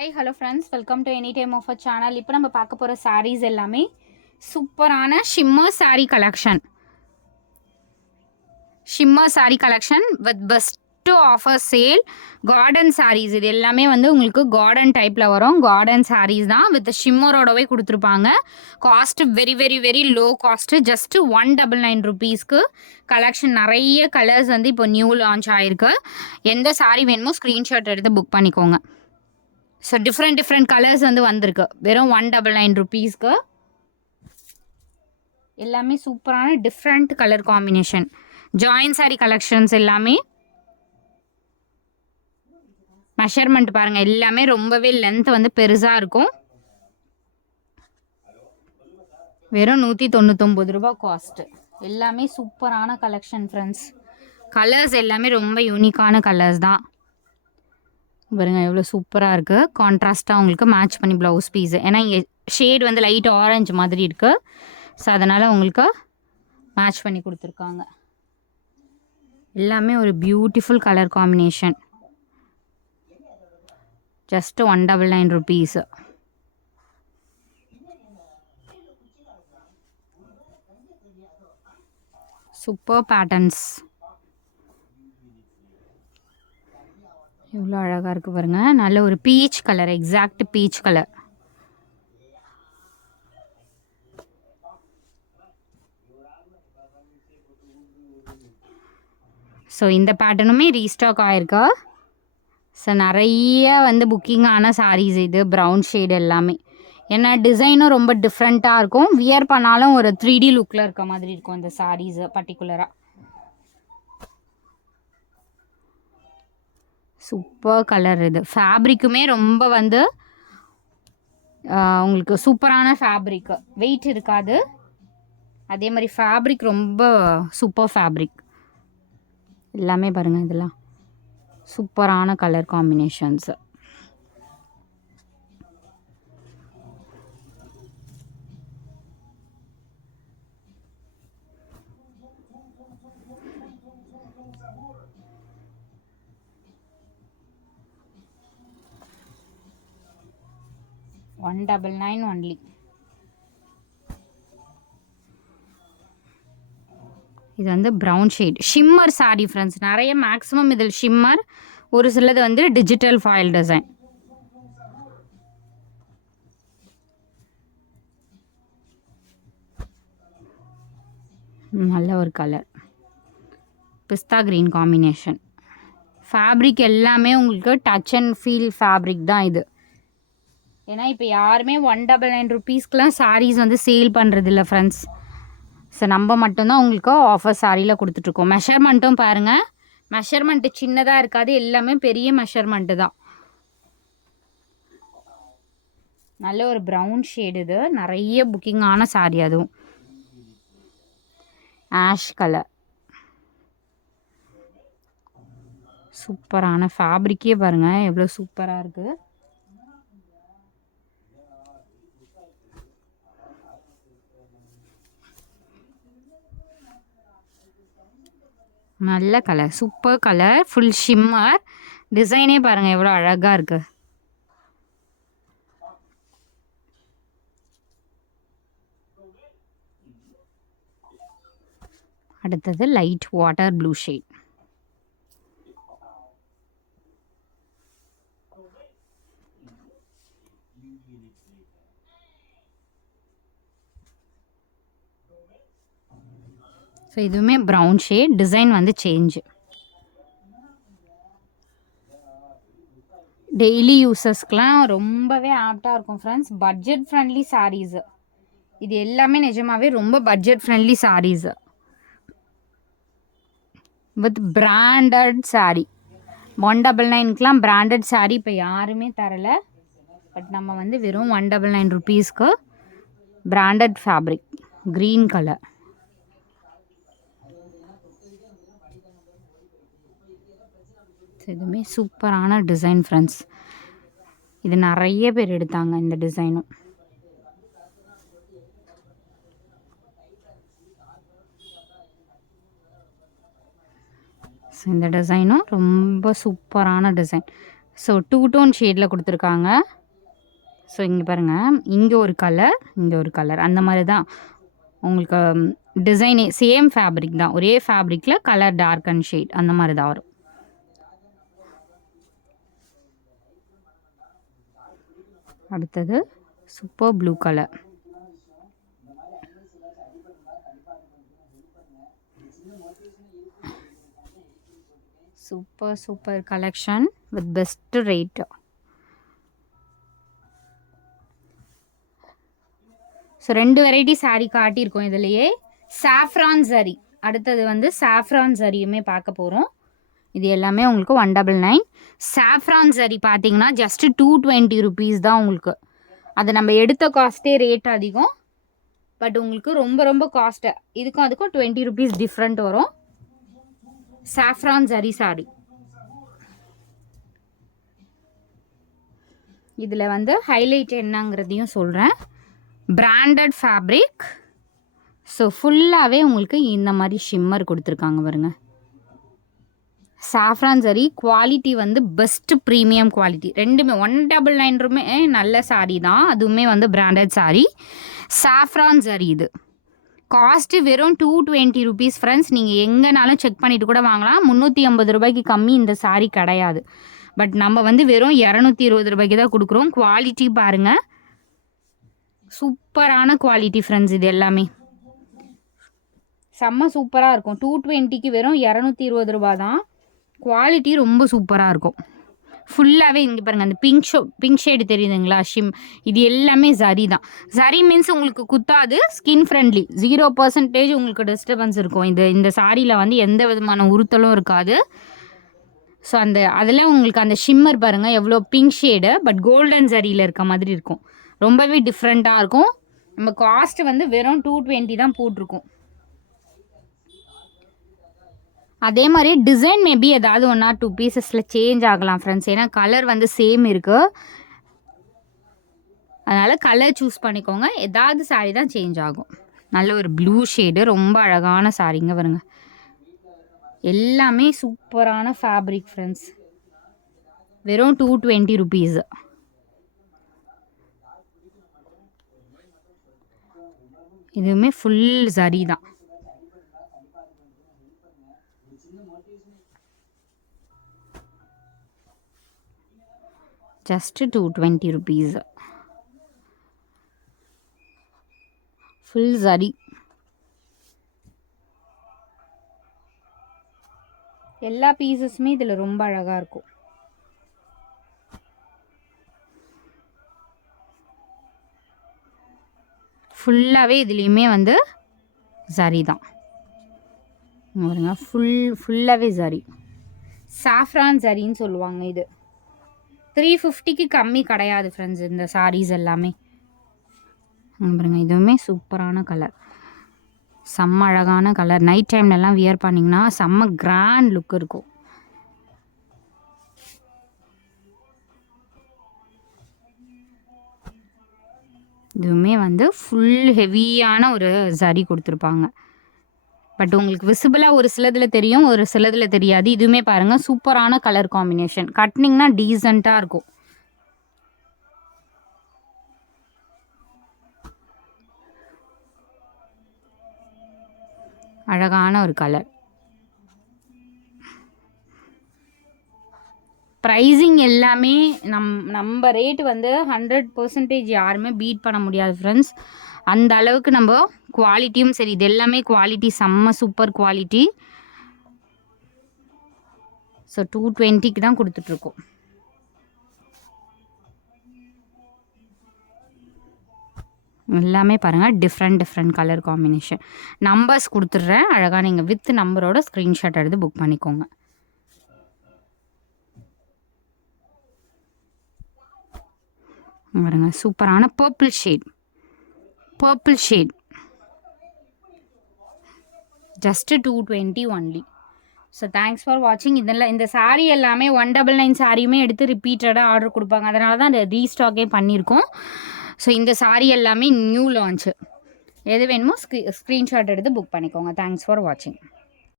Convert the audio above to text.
Hi hello friends, welcome to any time offer channel. இப்போ நம்ம பார்க்க போகிற சாரீஸ் எல்லாமே சூப்பரான shimmer sari collection. Shimmer sari collection with best offer sale Garden saris. இது எல்லாமே வந்து உங்களுக்கு கார்டன் டைப்பில் வரும். கார்டன் சாரீஸ் தான் வித் ஷிம்மரோடவே கொடுத்துருப்பாங்க. Cost very very very low cost, just 199 rupeesக்கு கலெக்ஷன். நிறைய கலர்ஸ் வந்து இப்போ நியூ லான்ச் ஆகிருக்கு. எந்த சாரீ வேணுமோ ஸ்க்ரீன்ஷாட் எடுத்து புக் பண்ணிக்கோங்க. ஸோ டிஃப்ரெண்ட் கலர்ஸ் வந்து வந்திருக்கு. வெறும் 199 rupeesக்கு எல்லாமே சூப்பரான different colour combination. Join sorry collections எல்லாமே மெஷர்மெண்ட் பாருங்கள், எல்லாமே ரொம்பவே லென்த் வந்து பெருசாக இருக்கும். வெறும் 199 ரூபா காஸ்ட்டு. எல்லாமே சூப்பரான கலெக்ஷன் ஃப்ரெண்ட்ஸ். கலர்ஸ் எல்லாமே ரொம்ப யூனிக்கான கலர்ஸ் தான். பாருங்கள் எவ்வளோ சூப்பராக இருக்குது. கான்ட்ராஸ்ட்டாக உங்களுக்கு மேட்ச் பண்ணி ப்ளவுஸ் பீஸு. ஏன்னா இங்கே ஷேட் வந்து லைட் ஆரஞ்சு மாதிரி இருக்குது. ஸோ அதனால் உங்களுக்கு மேட்ச் பண்ணி கொடுத்துருக்காங்க. எல்லாமே ஒரு beautiful colour combination. Just 199 rupees. Super patterns. எவ்வளோ அழகாக இருக்குது பாருங்கள். நல்ல ஒரு peach colour, exact peach colour. So இந்த பேட்டர்னுமே ரீஸ்டாக் ஆகிருக்கா. ஸோ நிறைய வந்து புக்கிங் ஆன சாரீஸ் இது. ப்ரௌன் ஷேடு எல்லாமே. ஏன்னா டிசைனும் ரொம்ப டிஃப்ரெண்ட்டாக இருக்கும். வியர் பண்ணாலும் ஒரு 3D லுக்கில் இருக்க மாதிரி இருக்கும் இந்த சாரீஸு பர்டிகுலராக. சூப்பர் கலர் இது. ஃபேப்ரிக்குமே ரொம்ப வந்து உங்களுக்கு சூப்பரான ஃபேப்ரிக்கு. வெயிட் இருக்காது. அதே மாதிரி ஃபேப்ரிக் ரொம்ப சூப்பர் ஃபேப்ரிக். எல்லாமே பாருங்கள், இதெல்லாம் சூப்பரான கலர் காம்பினேஷன்ஸு. $199 ஒன்லி. இது வந்து brown shade shimmer sorry friends. நிறைய மேக்ஸிமம் இதில் ஷிம்மர், ஒரு சிலது வந்து டிஜிட்டல் ஃபாயில் டிசைன். நல்ல ஒரு கலர் பிஸ்தா க்ரீன் காம்பினேஷன். ஃபேப்ரிக் எல்லாமே உங்களுக்கு டச் அண்ட் ஃபீல் ஃபேப்ரிக் தான் இது. ஏன்னா இப்போ யாருமே 199 rupeesக்குலாம் சாரீஸ் வந்து சேல் பண்ணுறதில்ல ஃப்ரெண்ட்ஸ். ஸோ நம்ம மட்டும்தான் உங்களுக்கு ஆஃபர் சாரியில் கொடுத்துட்ருக்கோம். மெஷர்மெண்ட்டும் பாருங்கள், மெஷர்மெண்ட்டு சின்னதாக இருக்காது, எல்லாமே பெரிய மெஷர்மெண்ட்டு தான். நல்ல ஒரு ப்ரௌன் ஷேடு இது. நிறைய புக்கிங் ஆன சாரி. அதுவும் ஆஷ் கலர். சூப்பரான ஃபேப்ரிக்கே பாருங்கள் எவ்வளோ சூப்பராக இருக்குது. நல்ல colour, super colour, full shimmer. டிசைனே பாருங்கள் எவ்வளோ அழகாக இருக்குது. அடுத்தது light water blue shade. So இதுவுமே ப்ரௌன் ஷேட். டிசைன் வந்து சேஞ்சு. டெய்லி யூஸஸ்க்கெலாம் ரொம்பவே ஆப்டாக இருக்கும் ஃப்ரெண்ட்ஸ். பட்ஜெட் ஃப்ரெண்ட்லி சாரீஸு இது எல்லாமே. நிஜமாகவே ரொம்ப budget friendly saris with branded sari. 199க்குலாம் பிராண்டட் சாரீ இப்போ யாருமே தரலை. பட் நம்ம வந்து வெறும் 199 rupeesக்கு பிராண்டட் ஃபேப்ரிக் க்ரீன் கலர். இதுவுமே சூப்பரான டிசைன் ஃப்ரெண்ட்ஸ். இது நிறைய பேர் எடுத்தாங்க இந்த டிசைனும். ஸோ இந்த டிசைனும் ரொம்ப சூப்பரான டிசைன். ஸோ 2 டோன் ஷேடில் கொடுத்துருக்காங்க. ஸோ இங்கே பாருங்கள், இங்கே ஒரு கலர், இங்கே ஒரு கலர், அந்த மாதிரி தான் உங்களுக்கு டிசைனே சேம் ஃபேப்ரிக் தான். ஒரே ஃபேப்ரிக்கில் கலர் டார்க் அண்ட் ஷேட் அந்த மாதிரி தான் வரும். அடுத்தது super blue colour. Super collection with best rate. So 2 variety sari காட்டியிருக்கோம் இதுலேயே. சாஃப்ரான் சரி, அடுத்தது வந்து சாஃப்ரான் சரியுமே பார்க்க போகிறோம். இது எல்லாமே உங்களுக்கு 199. சாஃப்ரான் சரி பார்த்தீங்கன்னா ஜஸ்ட்டு 220 ருபீஸ் தான் உங்களுக்கு. அது நம்ம எடுத்த காஸ்ட்டே ரேட் அதிகம், பட் உங்களுக்கு ரொம்ப ரொம்ப காஸ்ட்டு. இதுக்கும் அதுக்கும் 20 ருபீஸ் டிஃப்ரெண்ட் வரும். சாஃப்ரான் சரி சாரி. இதில் வந்து ஹைலைட் என்னங்கிறதையும் சொல்கிறேன். Branded fabric. ஸோ ஃபுல்லாகவே உங்களுக்கு இந்த மாதிரி ஷிம்மர் கொடுத்துருக்காங்க பாருங்க. சாஃப்ரான் சரி குவாலிட்டி வந்து பெஸ்ட் ப்ரீமியம் குவாலிட்டி. ரெண்டுமே 199 நல்ல சாரீ தான், அதுவுமே வந்து பிராண்டட் சாரீ. சாஃப்ரான் சரி இது காஸ்ட்டு வெறும் 220 ருபீஸ் ஃப்ரெண்ட்ஸ். நீங்கள் எங்கேனாலும் செக் பண்ணிவிட்டு கூட வாங்கலாம். 350 ரூபாய்க்கு கம்மி இந்த சாரீ கிடையாது. பட் நம்ம வந்து வெறும் 220 ரூபாய்க்கு தான் கொடுக்குறோம். குவாலிட்டி பாருங்கள், சூப்பரான குவாலிட்டி ஃப்ரெண்ட்ஸ். இது எல்லாமே செம்ம சூப்பராக இருக்கும். 220க்கு வெறும் 220 ரூபா தான். குவாலிட்டி ரொம்ப சூப்பராக இருக்கும். ஃபுல்லாகவே இங்கே பாருங்கள், அந்த பிங்க் ஷேடு தெரியுதுங்களா, இது எல்லாமே சரி தான். சரி மீன்ஸ் உங்களுக்கு குத்தாது, ஸ்கின் ஃப்ரெண்ட்லி, 0% உங்களுக்கு டிஸ்டர்பன்ஸ் இருக்கும். இந்த சாரியில் வந்து எந்த விதமான உறுத்தலும் இருக்காது. ஸோ அதில் உங்களுக்கு அந்த ஷிம்மர் பாருங்கள் எவ்வளோ பிங்க் ஷேடு, பட் கோல்டன் சரியில் இருக்க மாதிரி இருக்கும். ரொம்பவே டிஃப்ரெண்ட்டாக இருக்கும். நம்ம காஸ்ட்டு வந்து வெறும் 220 தான் போட்டிருக்கோம். அதே மாதிரி டிசைன் மேபி ஏதாவது 1 or 2 பீசஸில் சேஞ்ச் ஆகலாம் ஃப்ரெண்ட்ஸ். ஏன்னா கலர் வந்து சேம் இருக்குது, அதனால் கலர் சூஸ் பண்ணிக்கோங்க. ஏதாவது சாரீ தான் சேஞ்ச் ஆகும். நல்ல ஒரு ப்ளூ ஷேடு, ரொம்ப அழகான சாரீங்க வருங்க. எல்லாமே சூப்பரான ஃபேப்ரிக் ஃப்ரெண்ட்ஸ். வெறும் 220 ருபீஸ். இதுவுமே ஃபுல் சரி தான். Just 220 rupees. ஃபுல் சரி. எல்லா பீசஸுமே இதில் ரொம்ப அழகாக இருக்கும். ஃபுல்லாகவே இதுலேயுமே வந்து சரி தான் பாருங்க. ஃபுல்லாகவே சரி, சாஃப்ரான் சரின்னு சொல்லுவாங்க. இது 350க்கு கம்மி கிடையாது ஃப்ரெண்ட்ஸ் இந்த சாரீஸ் எல்லாமே. பாருங்க, இதுவுமே சூப்பரான கலர், செம்ம அழகான கலர். நைட் டைம்லலாம் வியர் பண்ணிங்கன்னா செம்ம கிராண்ட் லுக் இருக்கும். இதுவுமே வந்து ஃபுல் ஹெவியான ஒரு சரி கொடுத்துருப்பாங்க. பட் உங்களுக்கு விசிபிளாக ஒரு சிலதில் தெரியும், ஒரு சிலதில் தெரியாது. இதுவுமே பாருங்கள் சூப்பரான கலர் காம்பினேஷன். கட்டினிங்னா டீசெண்டாக இருக்கும். அழகான ஒரு கலர். ப்ரைஸிங் எல்லாமே நம்ம ரேட்டு வந்து 100% யாருமே பீட் பண்ண முடியாது ஃப்ரெண்ட்ஸ். அந்த அளவுக்கு நம்ம குவாலிட்டியும் சரி, இது எல்லாமே குவாலிட்டி செம்ம சூப்பர் குவாலிட்டி. ஸோ 220க்கு தான் கொடுத்துட்ருக்கோம். எல்லாமே பாருங்கள் டிஃப்ரெண்ட் கலர் காம்பினேஷன். நம்பர்ஸ் கொடுத்துட்றேன், அழகாக நீங்கள் வித் நம்பரோட ஸ்க்ரீன்ஷாட் எடுத்து புக் பண்ணிக்கோங்க. பாருங்க, சூப்பரான purple shade just 220 only. So thanks for வாட்சிங். இந்த சாரீ எல்லாமே 199 சாரியுமே எடுத்து ரிப்பீட்டடாக ஆர்டர் கொடுப்பாங்க, அதனால தான் அந்த ரீஸ்டாக்கே பண்ணியிருக்கோம். ஸோ இந்த சாரீ எல்லாமே நியூ லான்ச்சு. எது வேணுமோ ஸ்க்ரீன்ஷாட் எடுத்து புக் பண்ணிக்கோங்க. தேங்க்ஸ் ஃபார் வாட்சிங்.